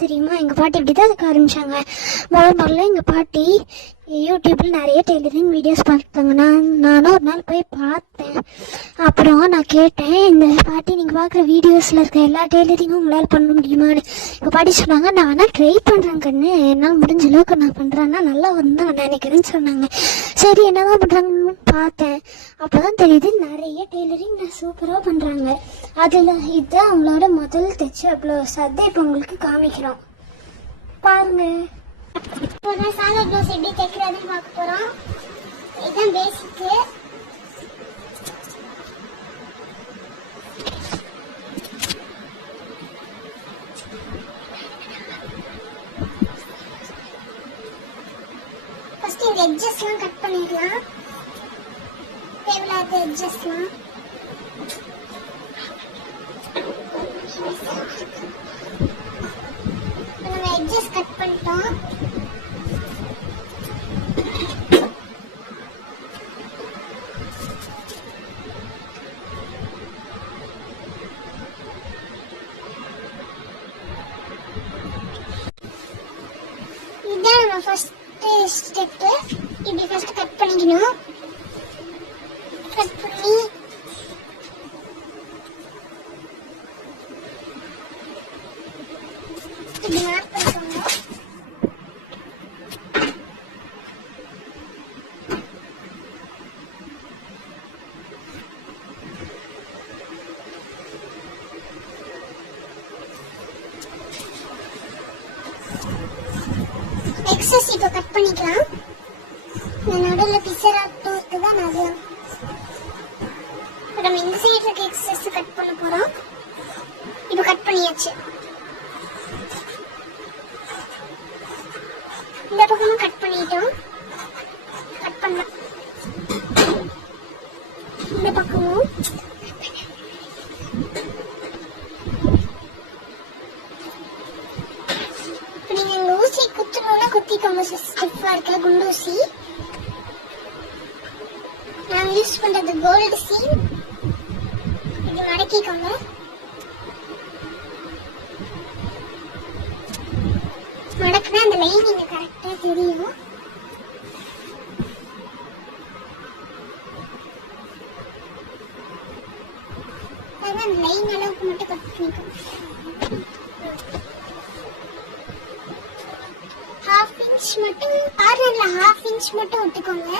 தெரியுமா, எங்க பாட்டி இப்படிதான் அதுக்கு ஆரம்பிச்சாங்க. முதல்ல எங்க பாட்டி யூடியூப்ல நிறைய டெய்லரிங் வீடியோஸ் பார்த்தாங்க. நானும் ஒரு நாள் போய் பார்த்தேன். அப்புறம் நான் கேட்டேன், இந்த பாட்டி நீங்க பார்க்குற வீடியோஸ்ல இருக்க எல்லா டெய்லரிங்கும் உங்களால் பண்ண முடியுமான்னு. எங்க பாட்டி சொன்னாங்க, நான் வேணா ட்ரை பண்றேன் கண்ணு, என்னால் முடிஞ்ச அளவுக்கு நான் பண்றேன்னா நல்லா வந்து நான் நினைக்கிறேன்னு சொன்னாங்க. சரி என்னதான் பண்றாங்கன்னு பார்த்தேன். அப்பதான் தெரியுது நிறைய டெய்லரிங் நான் சூப்பரா பண்றாங்க. அதுல இதுதான் அவங்களோட முதல் தைச்சு அவ்வளோ சத்தை இப்போ உங்களுக்கு காமிக்கிறோம் பாருங்க. இப்போ நான் சாலா ப்ளவுஸ் எப்படி தைக்கிறதுன்னு பார்க்க போறோம். இதுதான் பேசிக். ஃபர்ஸ்ட் இந்த எட்ஜஸ்லாம் கட் பண்ணிடலாம். தேவையில்லாத எட்ஜஸ்லாம் நம்ம எட்ஜஸ் கட் பண்ணிட்டோம். இதுதான் நம்ம ஃபர்ஸ்ட் ஸ்டெப். இப்படி ஃபர்ஸ்ட் கட் பண்ணிக்கணும். கட் பண்ணி இப்படி மார்க் பண்ணிக்கோங்க. எக்ஸஸ் இப்போ கட் பண்ணிக்கலாம். இந்த நடுவில் பிசராட்டும் இருக்குதான் அது. நம்ம இந்த சைடு இருக்க எக்ஸஸ் கட் பண்ண போறோம். இப்போ கட் பண்ணியாச்சு. இந்த பக்கமும் கட் பண்ணிட்டோம். கட் பண்ண இந்த பக்கமும் நீங்க இந்த ஊசி குத்தணும்னா குத்திக்கோங்க. ஸ்டிஃபா இருக்க குண்டூசி. நான் யூஸ் பண்றது கோல்டு சீம். இது மடக்கிக்கோங்க. மடக்குனா அந்த லைனிங் கரெக்டா தெரியும். அந்த லைன் அளவுக்கு மட்டும் கட் பண்ணிக்கோங்க. ½ இன்ச் மட்டும் கார்னர்ல ½ இன்ச் மட்டும் விட்டுக்கோங்க.